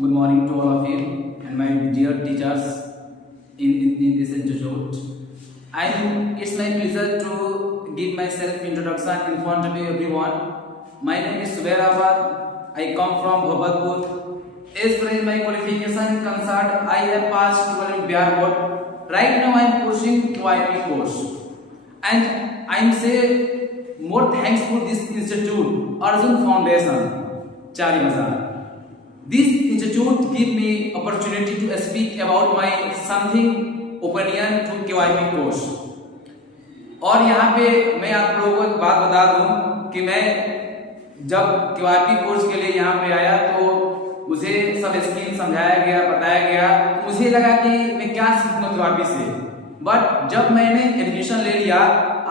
Good morning to all of you and my dear teachers in this institute. It's my pleasure to give myself introduction in front of you everyone. My name is Subair Ahmad. I come from Bhabatpur. As far as my qualification concerned, I have passed 12 Bihar board. Right now I am pursuing QIP course, and I am say more thanks to this institute, Arjun Foundation, Chari Bazaar. This institute give me opportunity to speak about my something opinion to QIP course. और यहाँ पे मैं आप लोगों को एक बात बता दूं कि मैं जब QIP कोर्स के लिए यहाँ पे आया तो मुझे सब स्कीम समझाया गया, बताया गया, मुझे लगा कि मैं क्या सीखूंगा QIP से। बट जब मैंने एडमिशन ले लिया,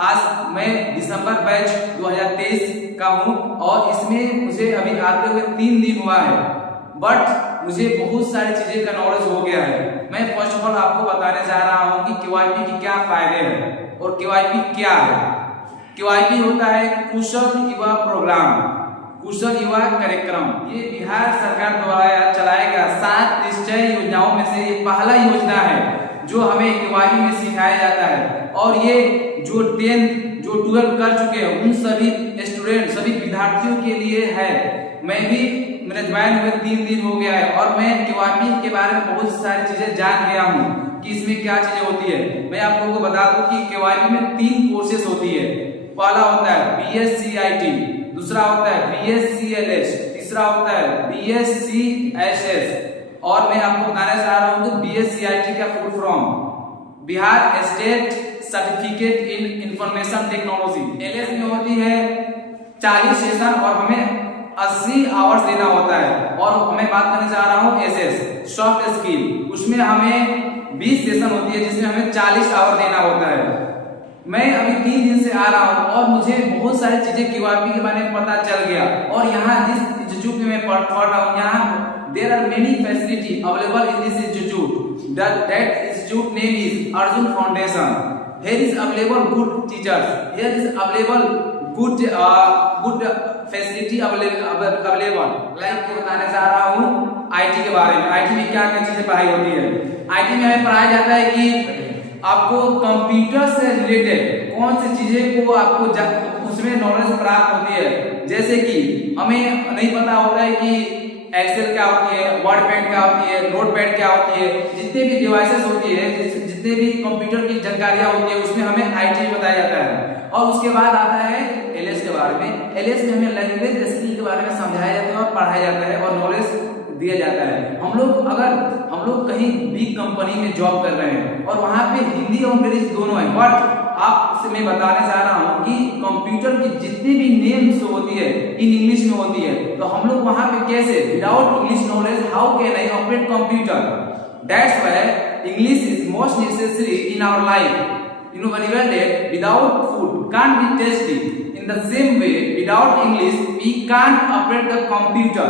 आज मैं दिसंबर बैच 2023 का हूँ और इसमें मुझे अभी आते हुए 3 दिन हुआ है, बट मुझे बहुत सारी चीजें का नॉलेज हो गया है। मैं फर्स्ट ऑफ ऑल आपको बताने जा रहा हूँ कि QIP के क्या फायदे हैं और QIP क्या है। QIP होता है कुशल युवा प्रोग्राम, कुशल युवा कार्यक्रम। ये बिहार सरकार द्वारा चलाया गया 7 निश्चय योजनाओं में से ये पहला योजना है जो हमें QIP में सिखाया जाता है। और ये जो 10th जो 12 कर चुके हैं उन सभी स्टूडेंट, सभी विद्यार्थियों के लिए है। मैं भी मेरे ज्वाइन हुए 3 दिन हो गया है और मैं QIP के बारे में बहुत सारी चीजें जान गया हूँ कि इसमें क्या चीजें होती है। मैं आप लोगों को बता दूं कि QIP में 3 कोर्सेज होती है। पहला होता है BSc-IT, दूसरा होता है BSc-LS, तीसरा होता है BSc-SS। और मैं आपको बताना चाह रहा हूँ कि BSc-IT का full form Bihar state certificate in information technology. LS में होती है 40 सेशन और हमें 80 आवर्स देना होता है। और मैं बात करने जा रहा हूँ SS सॉफ्ट स्किल, उसमें हमें 20 सेशन होती है जिसमें हमें 40 आवर देना होता है। मैं अभी 3 दिन से आ रहा हूँ और मुझे बहुत सारी चीजें QIP के बारे में पता चल गया। और यहाँ जिस इंस्टीट्यूट में मैं पढ़ रहा हूँ, यहाँ there are many facility available in this institute. That institute name is Arjun Foundation. Here is available good teachers. Here is available good facility available. Like बताने जा रहा हूँ IT के बारे में। IT में क्या क्या चीजें पढ़ाई होती है। IT में हमें पढ़ाया जाता है कि आपको कंप्यूटर से रिलेटेड कौन सी चीजें को आपको उसमें नॉलेज प्राप्त होती है। जैसे कि हमें नहीं पता होता है कि एक्सेल क्या होती है, वर्ड पैड क्या होती है, नोट पैड क्या होती है, जितने भी डिवाइसेस होती है, जितने भी कंप्यूटर की जानकारियां होती है उसमें हमें IT में बताया जाता है। और उसके बाद आता है LS के बारे में। LS में हमें लैंग्वेज स्किल के बारे में समझाया जाता है और पढ़ाया जाता है और नॉलेज दिया जाता है। हम लोग कहीं बिग कंपनी में जॉब कर रहे हैं और वहां पे हिंदी और अंग्रेजी दोनों है, बट आपसे मैं बताने जा रहा हूँ कि कंप्यूटर की जितनी भी नेम्स होती है इन इंग्लिश में होती है। तो हम लोग वहां पे कैसे without English knowledge how can I operate computer. That's why English is most necessary in our life. You know very well that without food can't be tasty. In the same way, without English we can't operate the computer.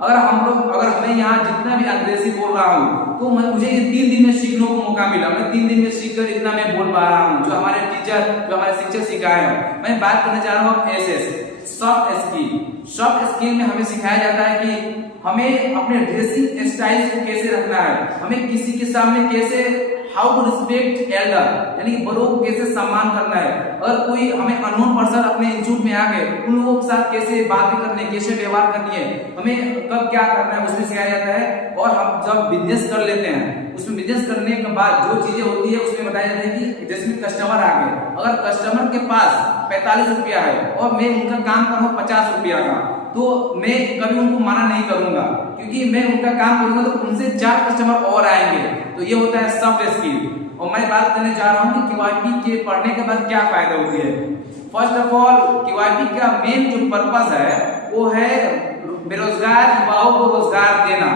अगर हमें यहाँ जितना भी अंग्रेजी बोल रहा हूँ तो मुझे ये 3 दिन में सीखने को मौका मिला। मैं 3 दिन में सीखकर इतना मैं बोल पा रहा हूँ जो हमारे टीचर, जो हमारे शिक्षक सिखाए हैं। मैं बात करना चाह रहा हूँ SS soft skill. Soft skill में हमें सिखाया जाता है कि हमें अपने ड्रेसिंग स्टाइल को कैसे रखना है, हमें किसी के सामने कैसे हाउ टू रिस्पेक्ट एल्डर, यानी कि बड़ों को कैसे सम्मान करना है। अगर कोई हमें अननोन पर्सन अपने इंस्टीट्यूट में आ गए, उन लोगों के साथ कैसे बातें करनी है, कैसे व्यवहार करनी है, हमें कब क्या करना है उसमें सिखाया जाता है। और हम जब बिजनेस कर लेते हैं उसमें बिजनेस करने के बाद जो चीजें होती है उसमें बताया जाता है कि जैसे कस्टमर आ गए, अगर कस्टमर के पास 45 रुपया है और मैं उनका काम कर रहा हूँ 50 रुपया का, तो मैं कभी उनको मना नहीं करूंगा, क्योंकि मैं उनका काम करूंगा तो उनसे 4 कस्टमर और आएंगे। तो ये होता है सॉफ्ट स्किल। और मैं बात करने जा रहा हूँ कि QIP के पढ़ने के बाद क्या फायदा होती है। फर्स्ट ऑफ ऑल QIP का मेन जो पर्पस है वो है बेरोजगार युवाओं को रोजगार देना।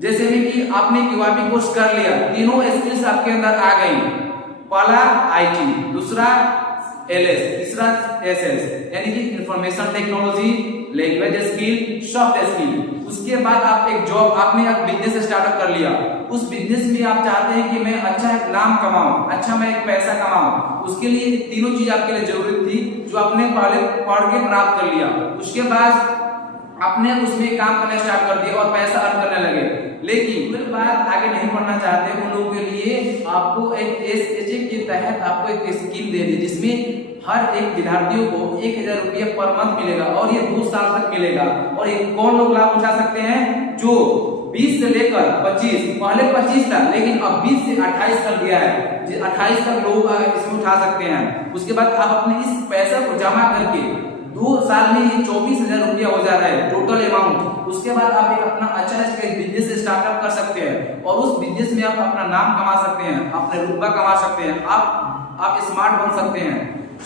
जैसे में कि आपने QIP कोर्स कर लिया, तीनों स्किल्स आपके अंदर आ गई। पहला IT, दूसरा LS, तीसरा SS, यानी कि information technology, language skill, soft skill. उसके बाद आप एक जॉब, आपने एक बिजनेस स्टार्टअप कर लिया, उस बिजनेस में आप चाहते हैं कि मैं अच्छा एक नाम कमाऊं, अच्छा मैं एक पैसा कमाऊं, उसके लिए तीनों चीज आपके लिए जरूरत थी जो आपने पहले पढ़ के प्राप्त कर लिया। उसके बाद आपने उसमें काम करना स्टार्ट कर दिया और पैसा अर्न लेकिन फिर बात आगे नहीं पढ़ना चाहते उन लोगों के लिए आपको एक एसएचए के तहत आपको एक स्कीम दे दी, जिसमें हर एक विद्यार्थियों को 1000 रुपया पर मंथ मिलेगा और ये 2 साल तक मिलेगा। और ये कौन लोग लाभ उठा सकते हैं? जो 20 से लेकर 25, पहले 25 था लेकिन अब 20 से 28 कर दिया है, 28 तक लोग इसमें उठा सकते हैं। उसके बाद आप अपने इस पैसा को जमा करके 2 साल में ये 24,000 रुपया हो जा रहा है टोटल अमाउंट। उसके बाद आप एक अपना अच्छा बिजनेस स्टार्टअप कर सकते हैं और उस बिजनेस में आप अपना नाम कमा सकते हैं, अपने रुतबा कमा सकते हैं, आप स्मार्ट बन सकते हैं।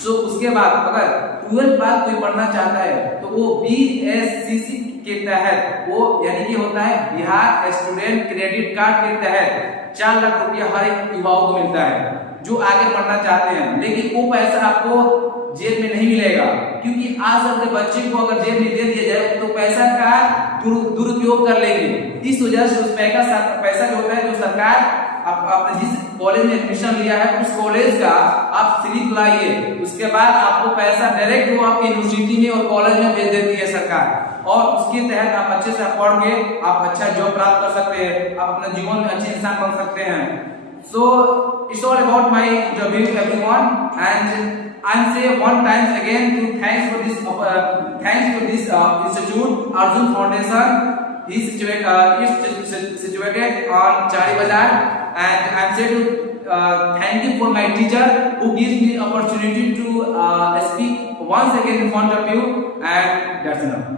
सो उसके बाद अगर 12 पास कोई पढ़ना चाहता है तो वो बीएससीसी के तहत, वो यानी कि होता है बिहार स्टूडेंट क्रेडिट कार्ड के तहत 4 लाख रुपया हर एक युवाओं को मिलता है जो आगे पढ़ना चाहते हैं। लेकिन वो पैसा आपको जेब में नहीं मिलेगा, क्योंकि आज के बच्चे को अगर जेब में दे दिया जाए तो पैसा का दुरुपयोग कर लेंगे। इस वजह से उस पैसा जो होता है, जो सरकार आपने जिस कॉलेज में एडमिशन लिया है उस कॉलेज का आप स्लिप लाइए, उसके बाद आपको पैसा डायरेक्ट वो आपकी यूनिवर्सिटी में और कॉलेज में भेज देती है सरकार, और उसके तहत आप अच्छे से पढ़ के आप अच्छा जॉब प्राप्त कर सकते हैं, आप अपने जीवन में अच्छे इंसान बन सकते हैं। So it's all about my interview, everyone, and I'm say one time again to thanks for this institute, Arjun Foundation. Is situated on Chari Bazar, and I'm say to thank you for my teacher who gives me opportunity to speak once again in front of you, and that's enough.